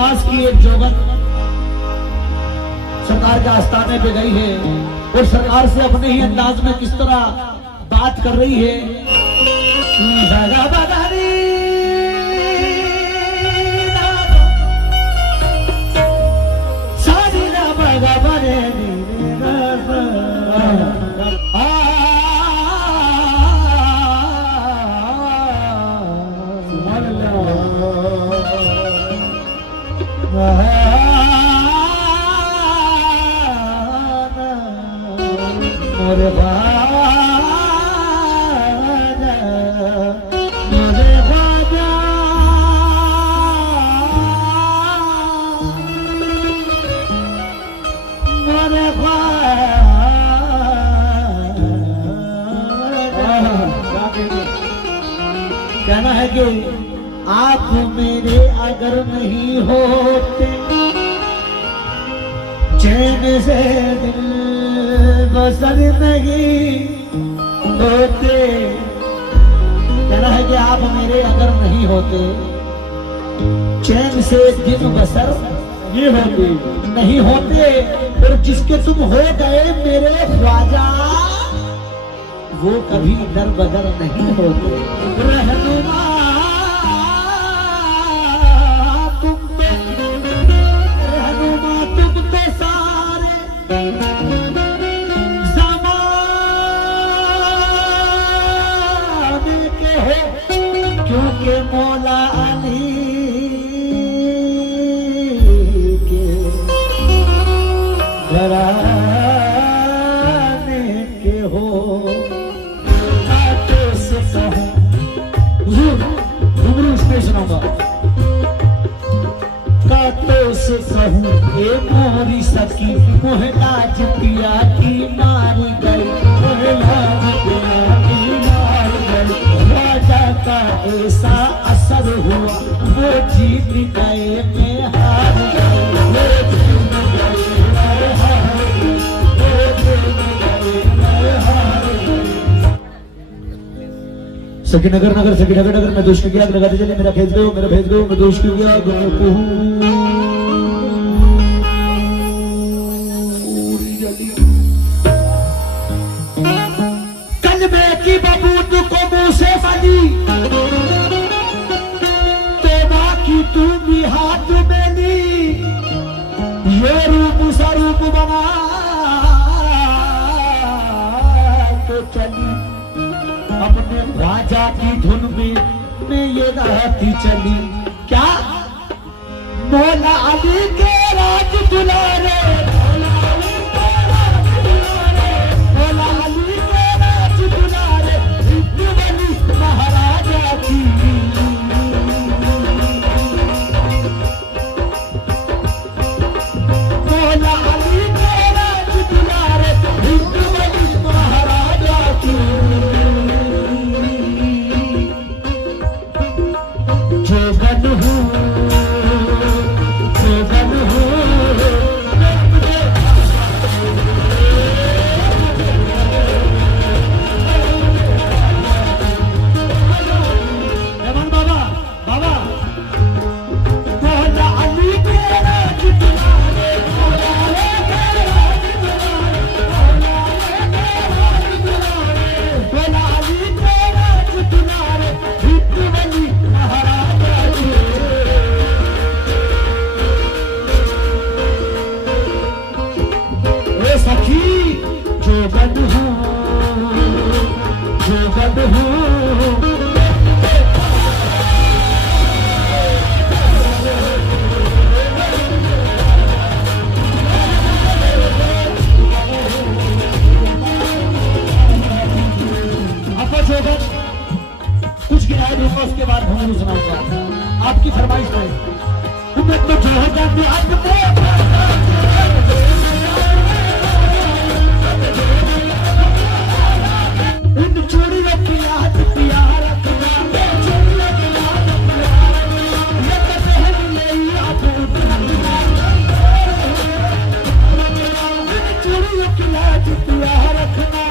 आवाज की एक जोगन सरकार के आस्थाने पे गई है और सरकार से अपने ही अंदाज में किस तरह बात कर रही है। कहना है कि आप मेरे अगर नहीं होते चैन से दिल बसर नहीं होते। कहना है कि आप मेरे अगर नहीं होते चैन से दिन बसर नहीं होते और जिसके तुम हो गए मेरे ख्वाजा वो कभी दर बदर नहीं होते। रहनुमा तुम तो सारे ज़माने के हो क्योंकि मौला अली के घराने के हो। से कहूँ ये मोरी सकी मोहताज पिया की मारी गई मोहताज पिया की मारी गई। राजा का ऐसा असर हुआ वो जीत गए मैं हार गए। सखी नगर नगर सखी नगर नगर मैं दोष किया लगाते चले मेरा भेज गयो मेरा भेज गयो मैं दोष किया कलमे की बबूत को मुंह से फली तोबा की तू भी हाथ में ली ये रूप स्वरूप बना तो चली अपने राजा की धुन में ये रहती चली। क्या मौला अली के राज दुलारे मौला अली के राज दुलारे बनी महाराजा की मौला अली के राज दुलारे बनी महाराजा की। कुछ गिनाए दूंगा उसके बाद भूमि सुनाऊंगा आपकी फरमाइश है। तुम्हें तो जो उन चूड़ियों की याद पिया रखना चूड़ियों की याद पिया रखना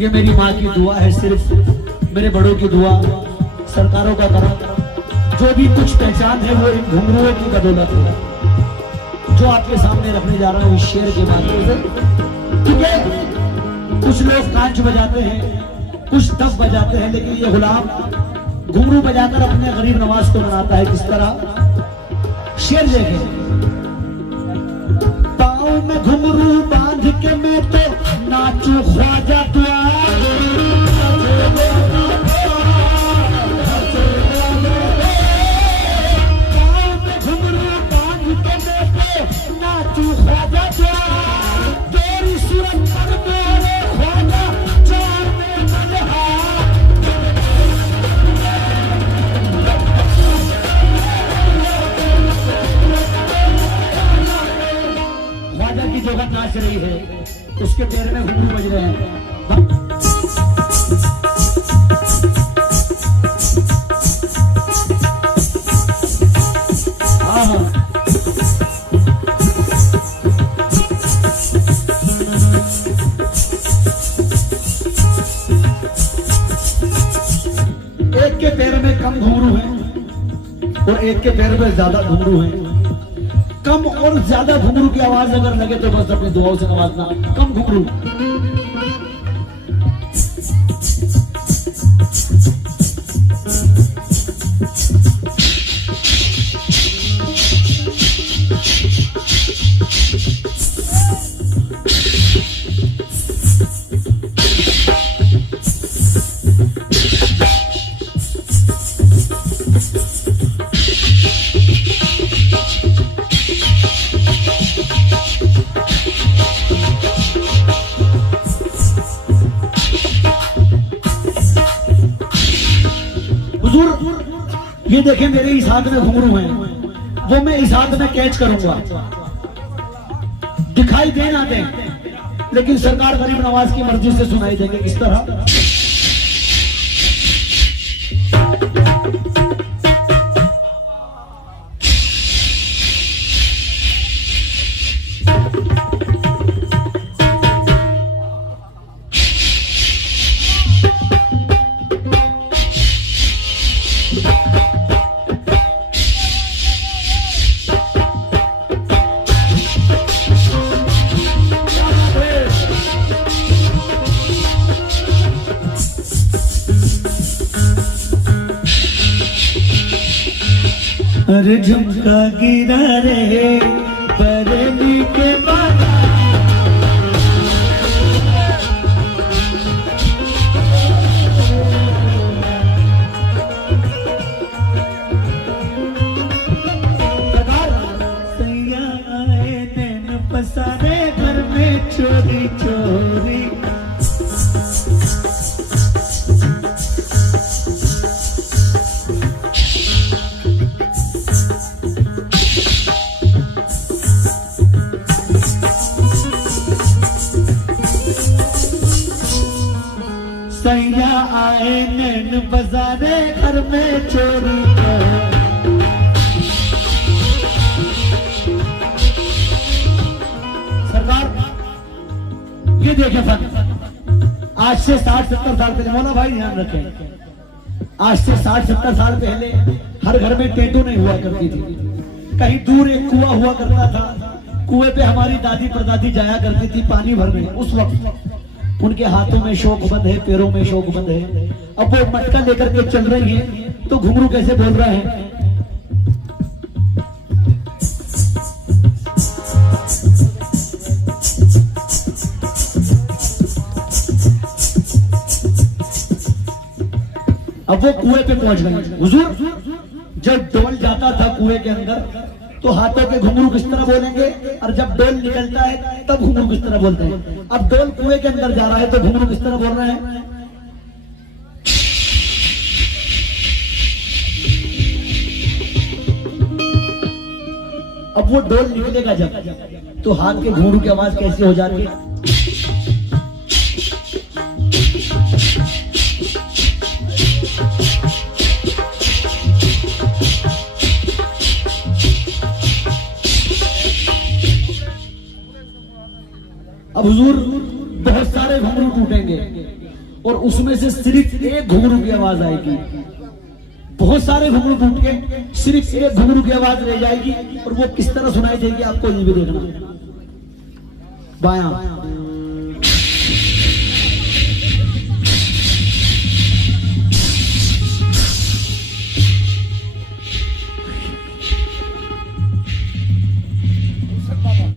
ये मेरी माँ की दुआ है, सिर्फ मेरे बड़ों की दुआ, सरकारों का करम। जो भी कुछ पहचान है वो इन घुंघरुओं की बदौलत है, जो आपके सामने रखने जा रहा हूँ इस शेर के माध्यम से। क्योंकि कुछ लोग कांच बजाते हैं, कुछ तब बजाते हैं, लेकिन ये गुलाम घुंघरू बजाकर अपने गरीब नवाज को मनाता है। किस तरह? शेर देखें। पाँव में घुंघरू बांध के मैं तो नाचू ख्वाजा की जगह नाच रही है, उसके पैर में घुंघरू बज रहे हैं। एक के पैर में कम घुंघरू है और एक के पैर में ज्यादा घुंघरू है। कम और ज्यादा घुंघरू की आवाज अगर लगे तो बस अपनी दुआओं से नवाजना। कम घुंघरू। ये देखें, मेरे इस हाथ में घुंघरू हैं, वो मैं इस हाथ में कैच करूंगा, दिखाई दे ना दे, लेकिन सरकार गरीब नवाज की मर्जी से सुनाई देंगे। किस तरह? अरे झुमका गिरा रे बरेली के बाबा, सैया आए नैन पसारे घर में चोरी चोरी। सैया आए नैन बाजारे घर में चोरी। सरकार ये देखें फन, आज से 60-70 साल पहले, मौला भाई ध्यान रखें, आज से 60-70 साल पहले हर घर में टेटू नहीं हुआ करती थी। कहीं दूर एक कुआं हुआ करता था, कुएं पे हमारी दादी परदादी जाया करती थी पानी भरने। उस वक्त उनके हाथों में शोकबंद है, पैरों में शोकबंद है। अब वो मटका लेकर के चल रही है तो घुंघरू कैसे बोल रहा है? अब वो कुएं पे पहुंच गए। हुजूर, जब डोल जाता था कुएं के अंदर तो हाथों के घुंघरू किस तरह बोलेंगे, और जब डोल निकलता है तब घुंघरू किस तरह बोलते हैं। अब डोल कुएं के अंदर जा रहा है तो घुंघरू किस तरह बोल रहे हैं? अब वो डोल निकलेगा जब, तो हाथ के घुंघरू की आवाज कैसी हो जाती है? अब हुजूर बहुत सारे घुंघरू टूटेंगे, और उसमें से सिर्फ एक घुंघरू की आवाज आएगी। बहुत सारे घुंघरू टूट के सिर्फ एक घुंघरू की आवाज रह जाएगी और वो किस तरह सुनाई देगी आपको ये भी देखना। बायां